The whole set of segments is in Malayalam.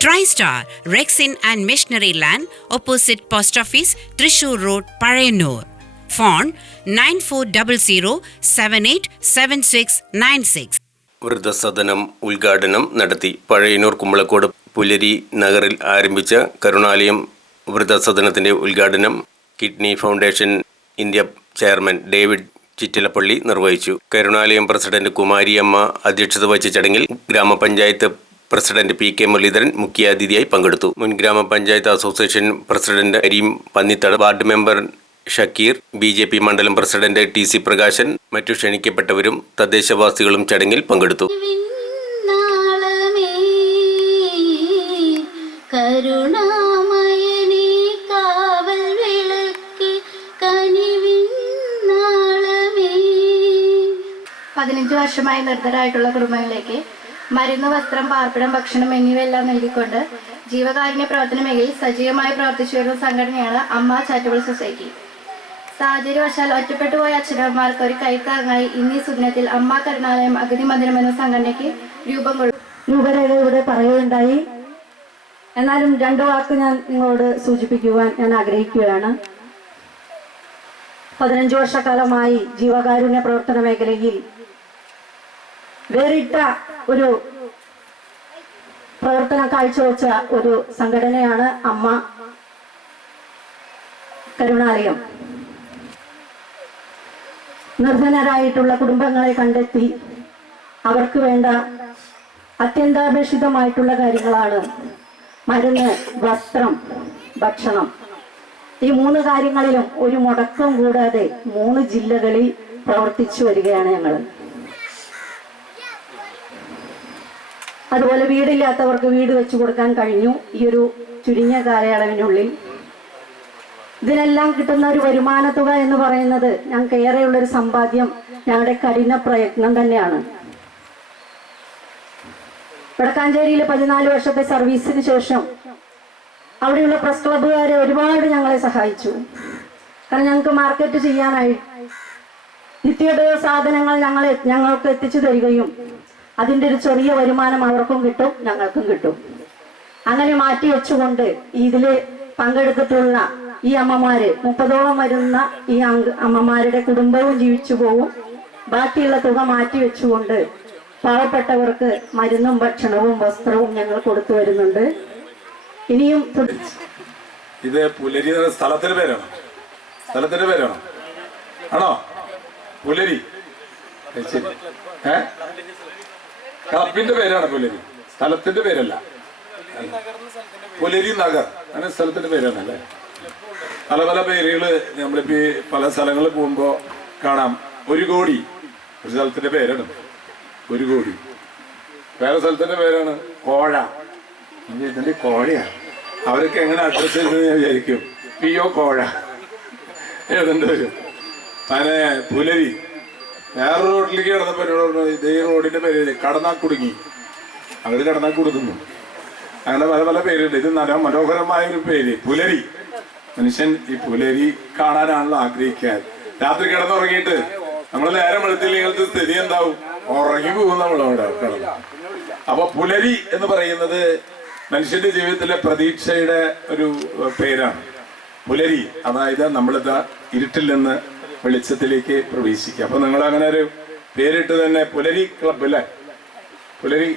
TriStar, Rexin and Missionary Land, opposite Post Office, Trishur Road, Payanur. Phone 9400 787696. വൃദ്ധസദനം ഉദ്ഘാടനം നടത്തി പഴയന്നൂർ കുമ്പളക്കോട് പുലരി നഗറിൽ ആരംഭിച്ച കരുണാലയം വൃദ്ധസദനത്തിന്റെ ഉദ്ഘാടനം kidney foundation India chairman David Chittilappally നിർവഹിച്ചു കരുണാലയം പ്രസിഡന്റ് കുമാരിയമ്മ അധ്യക്ഷത വഹിച്ച ചടങ്ങിൽ ഗ്രാമപഞ്ചായത്ത് പ്രസിഡന്റ് പി കെ മുരളീധരൻ മുഖ്യാതിഥിയായി പങ്കെടുത്തു. മുൻ ഗ്രാമപഞ്ചായത്ത് association president Areem Pannithada ward member Shakeer B J P മണ്ഡലം പ്രസിഡന്റ് ടി സി പ്രകാശൻ മറ്റു ക്ഷണിക്കപ്പെട്ടവരും തദ്ദേശവാസികളും ചടങ്ങിൽ പങ്കെടുത്തു. പതിനഞ്ച് വർഷമായി നിർദ്ധരായിട്ടുള്ള കുടുംബങ്ങളിലേക്ക് മരുന്ന് വസ്ത്രം പാർപ്പിടം ഭക്ഷണം എന്നിവയെല്ലാം നൽകിക്കൊണ്ട് ജീവകാരുണ്യ പ്രവർത്തന മേഖലയിൽ സജീവമായി പ്രവർത്തിച്ചു വരുന്ന സംഘടനയാണ് അമ്മ ചാറ്റബിൾ സൊസൈറ്റി. സാഹചര്യവശാൽ ഒറ്റപ്പെട്ടു പോയ അച്ഛനമ്മമാർക്ക് ഒരു കൈത്താങ്ങായി ഇന്നീ സുദിനത്തിൽ അമ്മ കരുണാലയം അഗതി മന്ദിരം എന്ന സംഘടനയ്ക്ക് രൂപം രൂപരേഖ ഇവിടെ പറയുകയുണ്ടായി. എന്നാലും രണ്ടു വാക്ക് ഞാൻ നിങ്ങളോട് സൂചിപ്പിക്കുവാൻ ഞാൻ ആഗ്രഹിക്കുകയാണ്. പതിനഞ്ച് വർഷക്കാലമായി ജീവകാരുണ്യ പ്രവർത്തന മേഖലയിൽ വേറിട്ട ഒരു പ്രവർത്തനം കാഴ്ചവെച്ച ഒരു സംഘടനയാണ് അമ്മ കരുണാലയം. നിർധനരായിട്ടുള്ള കുടുംബങ്ങളെ കണ്ടെത്തി അവർക്ക് വേണ്ട അത്യന്താപേക്ഷിതമായിട്ടുള്ള കാര്യങ്ങളാണ് മരുന്ന് വസ്ത്രം ഭക്ഷണം. ഈ മൂന്ന് കാര്യങ്ങളിലും ഒരു മുടക്കം കൂടാതെ മൂന്ന് ജില്ലകളിൽ പ്രവർത്തിച്ചു വരികയാണ് ഞങ്ങൾ അതുപോലെ വീടില്ലാത്തവർക്ക് വീട് വെച്ചു കൊടുക്കാൻ കഴിഞ്ഞു ഈ ഒരു ചുരുങ്ങിയ കാലയളവിനുള്ളിൽ. ഇതിനെല്ലാം കിട്ടുന്ന ഒരു വരുമാന തുക എന്ന് പറയുന്നത് ഞങ്ങൾക്ക് ഏറെയുള്ള ഒരു സമ്പാദ്യം ഞങ്ങളുടെ കഠിന പ്രയത്നം തന്നെയാണ്. വടക്കാഞ്ചേരിയിൽ പതിനാല് വർഷത്തെ സർവീസിന് ശേഷം അവിടെയുള്ള പ്രസ് ക്ലബ്ബുകാരെ ഒരുപാട് ഞങ്ങളെ സഹായിച്ചു. കാരണം ഞങ്ങൾക്ക് മാർക്കറ്റ് ചെയ്യാനായി നിത്യോപയോഗ സാധനങ്ങൾ ഞങ്ങളെ ഞങ്ങൾക്ക് എത്തിച്ചു തരികയും അതിന്റെ ഒരു ചെറിയ വരുമാനം അവർക്കും കിട്ടും ഞങ്ങൾക്കും കിട്ടും. അങ്ങനെ മാറ്റി വെച്ചുകൊണ്ട് ഇതിൽ പങ്കെടുത്തിട്ടുള്ള ഈ അമ്മമാര് മുപ്പതോളം വരുന്ന ഈ അമ്മമാരുടെ കുടുംബവും ജീവിച്ചു പോവും. ബാക്കിയുള്ള തുക മാറ്റി വെച്ചുകൊണ്ട് പാവപ്പെട്ടവർക്ക് മരുന്നും ഭക്ഷണവും വസ്ത്രവും ഞങ്ങൾ കൊടുത്തു വരുന്നുണ്ട്. ഇനിയും ഇത് പുലരി സ്ഥലത്തിന്റെ പേരാണോ? സ്ഥലത്തിന്റെ പേരാണോ? ആണോ? പുലരി. ഏ? ക്ലബിന്റെ പേരാണ് പുലരി. സ്ഥലത്തിന്റെ പേരല്ല. പുലരി നഗർ. അങ്ങനെ സ്ഥലത്തിന്റെ പേരാണല്ലേ? പല പല പേരുകൾ നമ്മളിപ്പോ പല സ്ഥലങ്ങളിൽ പോകുമ്പോ കാണാം. ഒരു കോടി ഒരു സ്ഥലത്തിന്റെ പേരാണ്. ഒരു കോടി. വേറെ സ്ഥലത്തിന്റെ പേരാണ് കോഴ. ഇതിന്റെ കോഴയാണ് അവരൊക്കെ എങ്ങനെ അഡ്രസ് ചെയ്യുന്നത് ഞാൻ വിചാരിക്കും. പി ഒ കോഴ. ഏതെന്റെ വരും അങ്ങനെ പുലരി. വേറെ റോഡിലേക്ക് കിടന്നപ്പോ എന്നോട് പറഞ്ഞു ഇതേ റോഡിന്റെ പേര് കടന്നാ കുടുങ്ങി അങ്ങനെ കടന്നാ കൊടുക്കുന്നു അങ്ങനെ പല പല പേരുണ്ട്. ഇത് നല്ല മനോഹരമായ ഒരു പേര് പുലരി. മനുഷ്യൻ ഈ പുലരി കാണാനാണല്ലോ ആഗ്രഹിക്കാൻ. രാത്രി കിടന്നുറങ്ങിയിട്ട് നമ്മൾ നേരം വെളുത്തില്ലെങ്കിൽ സ്ഥിതി എന്താവും? ഉറങ്ങി പോകും നമ്മൾ അവിടെ കിടന്നു. അപ്പൊ പുലരി എന്ന് പറയുന്നത് മനുഷ്യന്റെ ജീവിതത്തിലെ പ്രതീക്ഷയുടെ ഒരു പേരാണ്. പുലരി അതായത് നമ്മളിതാ ഇരുട്ടിൽ നിന്ന് വെളിച്ചത്തിലേക്ക് പ്രവേശിക്കുക. അപ്പൊ നിങ്ങൾ അങ്ങനെ ഒരു പേരിട്ട് തന്നെ പുലരി ക്ലബ് അല്ലേ പുലരി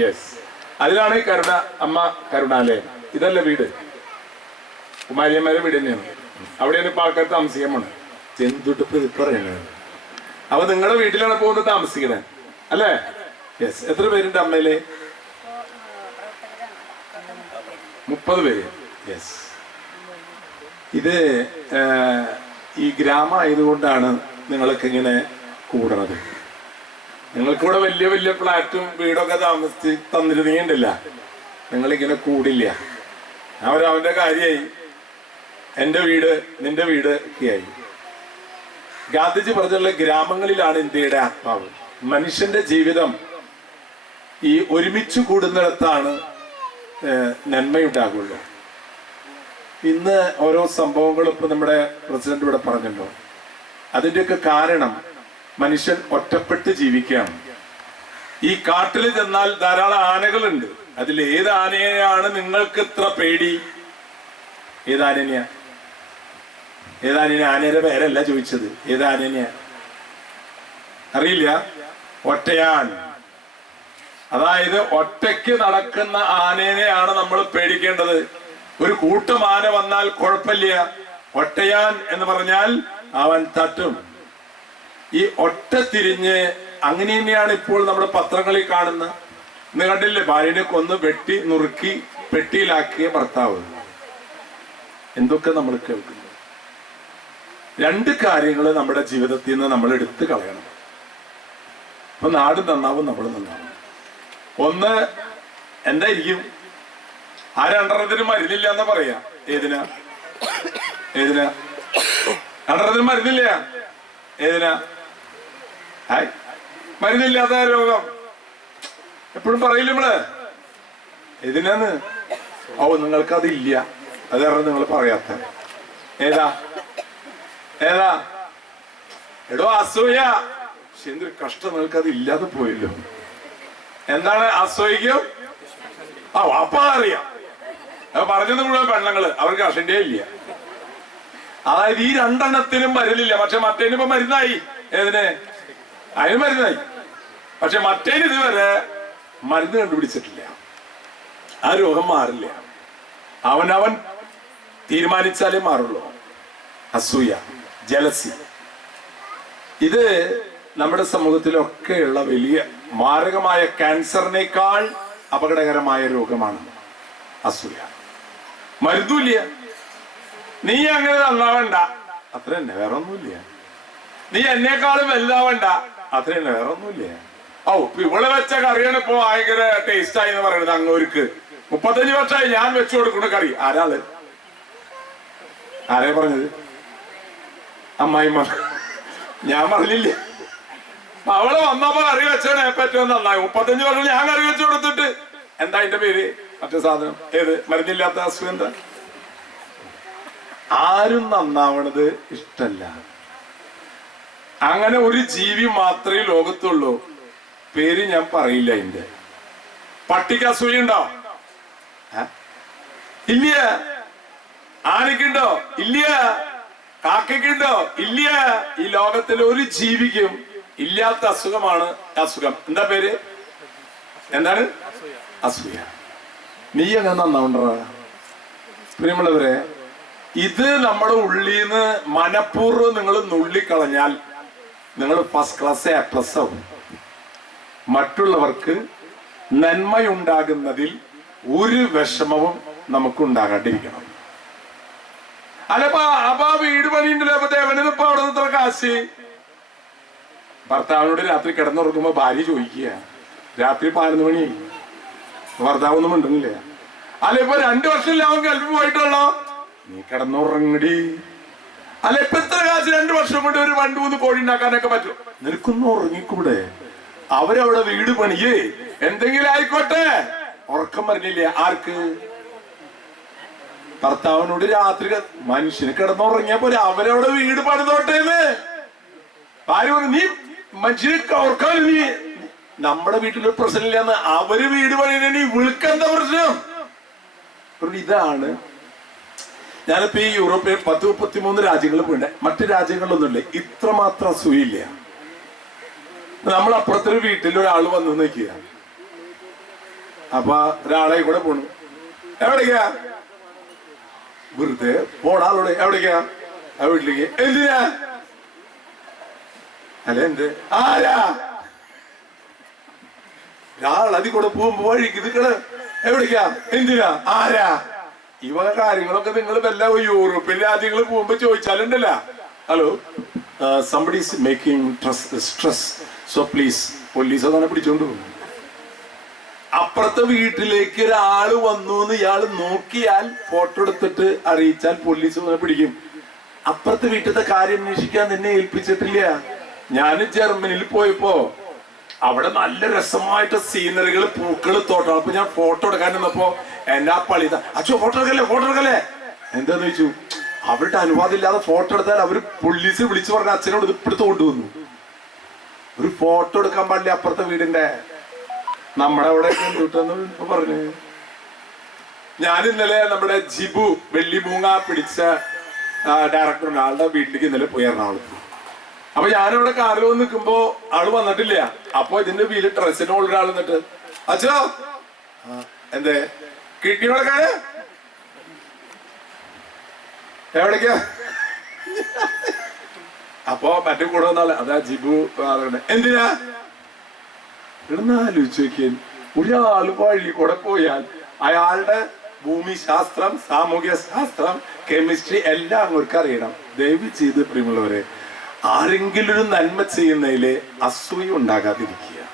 യെസ് അതിലാണ് ഈ കരുണ അമ്മ കരുണാലയം. ഇതല്ല വീട്? കുമാരിയമ്മയുടെ വീട് തന്നെയാണ്. അവിടെയാണ് ഇപ്പൊ ആൾക്കാർ താമസിക്കാൻ ചെന്തുട്ടിപ്പ് പറയണത് അപ്പൊ നിങ്ങളുടെ വീട്ടിലാണ് പോകുന്നത് താമസിക്കണേ? അല്ലേ? യെസ് എത്ര പേരുണ്ട് അമ്മയിൽ മുപ്പത് പേര്. യെസ് ഇത് ഈ ഗ്രാമം ആയതുകൊണ്ടാണ് നിങ്ങളൊക്കെ ഇങ്ങനെ കൂടണത്. നിങ്ങൾക്കിവിടെ വലിയ വലിയ ഫ്ലാറ്റും വീടൊക്കെ താമസിച്ച് തന്നിരുന്നില്ല നിങ്ങളിങ്ങനെ കൂടില്ല. അവരവന്റെ കാര്യമായി എന്റെ വീട് നിന്റെ വീട് ഒക്കെയായി. ഗാന്ധിജി പറഞ്ഞുള്ള ഗ്രാമങ്ങളിലാണ് ഇന്ത്യയുടെ ആത്മാവ്. മനുഷ്യന്റെ ജീവിതം ഈ ഒരുമിച്ച് കൂടുന്നിടത്താണ് നന്മയുണ്ടാകുള്ളൂ. ഇന്ന് ഓരോ സംഭവങ്ങളും ഇപ്പൊ നമ്മുടെ പ്രസിഡന്റ് ഇവിടെ പറഞ്ഞല്ലോ അതിന്റെയൊക്കെ കാരണം മനുഷ്യൻ ഒറ്റപ്പെട്ട് ജീവിക്കുകയാണ്. ഈ കാട്ടിൽ ചെന്നാൽ ധാരാളം ആനകളുണ്ട്. അതിൽ ഏത് ആനയാണ് നിങ്ങൾക്ക് ഇത്ര പേടി? ഏത് ആനനെയാ? ഏത് ആനനെ? ആനയുടെ പേരല്ല ചോദിച്ചത്. ഏത് ആനനെയാ? അറിയില്ല. ഒറ്റയാൻ. അതായത് ഒറ്റയ്ക്ക് നടക്കുന്ന ആനേനെയാണ് നമ്മൾ പേടിക്കേണ്ടത്. ഒരു കൂട്ടം ആന വന്നാൽ കുഴപ്പമില്ല. ഒട്ടയാൻ എന്ന് പറഞ്ഞാൽ അവൻ തട്ടും. ഈ ഒറ്റ തിരിഞ്ഞ് അങ്ങനെ തന്നെയാണ് ഇപ്പോൾ നമ്മുടെ പത്രങ്ങളിൽ കാണുന്ന ഇന്ന് കണ്ടില്ലേ ഭാര്യനെ കൊന്ന് വെട്ടി നുറുക്കി പെട്ടിയിലാക്കിയ ഭർത്താവ്. എന്തൊക്കെ നമ്മൾ കേൾക്കുന്നു? രണ്ട് കാര്യങ്ങൾ നമ്മുടെ ജീവിതത്തിൽ നിന്ന് നമ്മൾ എടുത്തു കളയണം. അപ്പൊ നാട് നന്നാവും നമ്മൾ നന്നാവും. ഒന്ന് എന്തായിരിക്കും? ആ രണ്ടെണ്ണത്തിന് മരുന്നില്ല എന്ന് പറയാ. ഏതിനാ? ഏതിനാ? രണ്ടെണ്ണത്തിന് മരുന്നില്ല. ഏതിനാ? ഹായ്. മരുന്നില്ലാത്ത രോഗം. എപ്പോഴും പറയില്ല നമ്മൾ? ഏതിനാന്ന്? ഓ നിങ്ങൾക്ക് അതില്ല അത് കാരണം നിങ്ങൾ പറയാത്ത. ഏതാ? ഏതാ? എടോ അസൂയ. പക്ഷെ എന്തൊരു കഷ്ടം നിങ്ങൾക്ക് അത് ഇല്ലാതെ പോയല്ലോ. എന്താണ് അസൂയിക്കും ആ അപ്പൊ അറിയാം. പറഞ്ഞത് മുഴുവൻ പെണ്ണങ്ങൾ. അവർക്ക് അഷന്റെ ഇല്ല. അതായത് ഈ രണ്ടെണ്ണത്തിനും മരുന്നില്ല. പക്ഷെ മറ്റേന് ഇപ്പൊ മരുന്നായി. ഏതിന്? അതിന് മരുന്നായി. പക്ഷെ മറ്റേന് ഇതുവരെ മരുന്ന് കണ്ടുപിടിച്ചിട്ടില്ല. ആ രോഗം മാറില്ല. അവനവൻ തീരുമാനിച്ചാലേ മാറുള്ളൂ. അസൂയ ജലസി. ഇത് നമ്മുടെ സമൂഹത്തിലൊക്കെയുള്ള വലിയ മാരകമായ ക്യാൻസറിനേക്കാൾ അപകടകരമായ രോഗമാണ് അസൂയ. മരുന്നില്ല നീ അങ്ങനെ നന്നാവണ്ട. അത്ര തന്നെ വേറെ ഒന്നുമില്ല നീ എന്നെക്കാളും വലുതാവണ്ട. അത്ര തന്നെ വേറെ ഒന്നുമില്ല ഓ ഇപ്പൊ ഇവിടെ വെച്ച കറിയാണ് ഇപ്പൊ ഭയങ്കര ടേസ്റ്റ് ആയി എന്ന് പറയുന്നത് അങ്ങോർക്ക് മുപ്പത്തഞ്ച് വർഷമായി ഞാൻ വെച്ചു കൊടുക്കുന്ന കറി. ആരാൾ? ആരെ പറഞ്ഞത്? അമ്മായിമ്മ ഞാൻ പറഞ്ഞില്ലേ. അവൾ വന്നപ്പോ കറി വെച്ചാണ് ഏറ്റവും നന്നായി. മുപ്പത്തഞ്ച് വർഷം ഞാൻ കറി വെച്ചു കൊടുത്തിട്ട്. എന്താ അതിന്റെ പേര്? മറ്റേ സാധനം. ഏത്? മരുന്നില്ലാത്ത അസുഖം എന്താ? ആരും നന്നാവണത് ഇഷ്ടല്ല. അങ്ങനെ ഒരു ജീവി മാത്രമേ ലോകത്തുള്ളൂ. പേര് ഞാൻ പറയില്ല എന്റെ പട്ടിക്ക് അസൂയുണ്ടോ? ഇല്ല. ആനക്കുണ്ടോ ഇല്ല. കാക്കയ്ക്കുണ്ടോ ഇല്ല. ഈ ലോകത്തിലെ ഒരു ജീവിക്കും ഇല്ലാത്ത അസുഖമാണ് അസുഖം. എന്താ പേര്? എന്താണ്? അസൂയ. നീ അങ്ങനെ നന്നാവണ്ടറാ പ്രിയമുള്ളവരെ ഇത് നമ്മുടെ ഉള്ളിൽ നിന്ന് മനഃപൂർവം നിങ്ങൾ നുള്ളിക്കളഞ്ഞാൽ നിങ്ങൾ ഫസ്റ്റ് ക്ലാസ് എ പ്ലസ് ആവും. മറ്റുള്ളവർക്ക് നന്മയുണ്ടാകുന്നതിൽ ഒരു വിഷമവും നമുക്ക് ഉണ്ടാകാണ്ടിരിക്കണം അല്ലപ്പാ അപ്പൊ വീട് പണിയുണ്ടല്ലോ അപ്പൊ ദേവന് ഇപ്പൊ അവിടെ നിന്ന് കാശ്? ഭർത്താവിനോട് രാത്രി കിടന്നുറങ്ങുമ്പോ ഭാര്യ ചോദിക്കുക രാത്രി പതിനൊന്ന് മണി. ഭർത്താവൊന്നും മിണ്ടുന്നില്ല അല്ല ഇപ്പൊ രണ്ടു വർഷം അവൻ ഗൾഫിൽ പോയിട്ടുള്ളോ? നീ കിടന്നുറങ്ങടി. അല്ല ഇപ്പൊ എത്ര കാശ് രണ്ടു വർഷം കൊണ്ട് ഒരു രണ്ട് മൂന്ന് കോഴി ഉണ്ടാക്കാനൊക്കെ പറ്റും? നിനക്കൊന്നും ഉറങ്ങിക്കൂടെ? അവരവിടെ വീട് പണിയേ. എന്തെങ്കിലും ആയിക്കോട്ടെ. ഉറക്കം പറഞ്ഞില്ലേ ആർക്ക്? ഭർത്താവിനോട് രാത്രി മനുഷ്യന് കിടന്നുറങ്ങിയപ്പോ അവരവിടെ വീട് പണിതോട്ടേന്ന്. ഭാര്യ നീ മനുഷ്യന് ഓർക്കാൻ നീ. നമ്മുടെ വീട്ടിലൊരു പ്രശ്നമില്ലെന്ന് അവർ വീട് പണിയുന്ന വിളിക്കെന്താ പ്രശ്നം? ഇതാണ് ഞാനിപ്പോ ഈ യൂറോപ്യൻ പത്ത് മുപ്പത്തിമൂന്ന് രാജ്യങ്ങളിൽ പോയിണ്ട് മറ്റു രാജ്യങ്ങളിലൊന്നുമില്ല. ഇത്രമാത്രം അസൂയില്ല നമ്മൾ അപ്പുറത്തൊരു വീട്ടിൽ ഒരാൾ വന്നു നിൽക്കുക അപ്പൊ ഒരാളെ കൂടെ പോണു. എവിടേക്കാ? വെറുതെ പോണാളോട് എവിടേക്കാ? ആ വീട്ടിലേക്ക്. എന്തിനാ? അല്ല എന്ത്? ആരാ? അതി കൂടെ പോകുമ്പോ വഴിക്ക് നിങ്ങൾ എവിടേക്കാ? എന്തിനാ? ആരാ? ഇവ കാര്യങ്ങളൊക്കെ നിങ്ങൾ വല്ല യൂറോപ്യൻ രാജ്യങ്ങൾ പോകുമ്പോ ചോദിച്ചാലുണ്ടല്ല. Hello somebody's making stress so please police അതാണ് പിടിച്ചോണ്ട് അപ്പുറത്തെ വീട്ടിലേക്ക് ഒരാൾ വന്നു എന്ന് ഇയാൾ നോക്കിയാൽ ഫോട്ടോ എടുത്തിട്ട് അറിയിച്ചാൽ പോലീസ് വന്ന് പിടിക്കും. അപ്പുറത്തെ വീട്ടിലത്തെ കാര്യം അന്വേഷിക്കാൻ നിന്നെ ഏൽപ്പിച്ചിട്ടില്ല. ഞാൻ ജർമ്മനിയിൽ പോയപ്പോ അവിടെ നല്ല രസമായിട്ട് സീനറികൾ പൂക്കൾ തോട്ടം. അപ്പൊ ഞാൻ ഫോട്ടോ എടുക്കാൻ നിന്നപ്പോ എന്നെ ആ പള്ളി അച്ഛോ ഫോട്ടോ എടുക്കല്ലേ ഫോട്ടോ എടുക്കല്ലേ? എന്താന്ന് ചോദിച്ചു അവരുടെ അനുവാദം ഇല്ലാതെ ഫോട്ടോ എടുത്താൽ അവർ പോലീസ് വിളിച്ചു പറഞ്ഞ അച്ഛനോട് ഇത് ഇപ്പിടുത്ത് കൊണ്ടുവന്നു. ഒരു ഫോട്ടോ എടുക്കാൻ പാടില്ല അപ്പുറത്തെ വീടിന്റെ. നമ്മുടെ അവിടെ പറഞ്ഞു. ഞാൻ ഇന്നലെ നമ്മുടെ ജിബു വെള്ളിമൂങ്ങ പിടിച്ച ഡയറക്ടർ ആളുടെ വീട്ടിലേക്ക് ഇന്നലെ പോയി എറണാകുളത്ത്. അപ്പൊ ഞാനിവിടെ കാറിൽ വന്ന് നിൽക്കുമ്പോ ആൾ വന്നിട്ടില്ല. അപ്പൊ ഇതിന്റെ വീൽ ഡ്രസ്സിന് ഉള്ള ഒരാൾ നിന്നിട്ട് അച്ഛനോ എന്തേ? കിഡ്നി കൊടുക്കാന് എവിടേക്കാ? അപ്പൊ മറ്റേ കൂടെ വന്നാൾ അതാ ജിബു. എന്തിനാ? ഇവിടുന്ന് ആലോചിച്ച് നോക്കിയാൽ ഒരാൾ വഴി കൂടെ പോയാൽ അയാളുടെ ഭൂമിശാസ്ത്രം സാമൂഹ്യ ശാസ്ത്രം കെമിസ്ട്രി എല്ലാം അവർക്ക് അറിയണം. ദയവ് ചെയ്ത് പ്രിയമുള്ളവരെ ആരെങ്കിലും ഒരു നന്മ ചെയ്യുന്നതിൽ അസൂയ ഉണ്ടാകാതിരിക്കുക.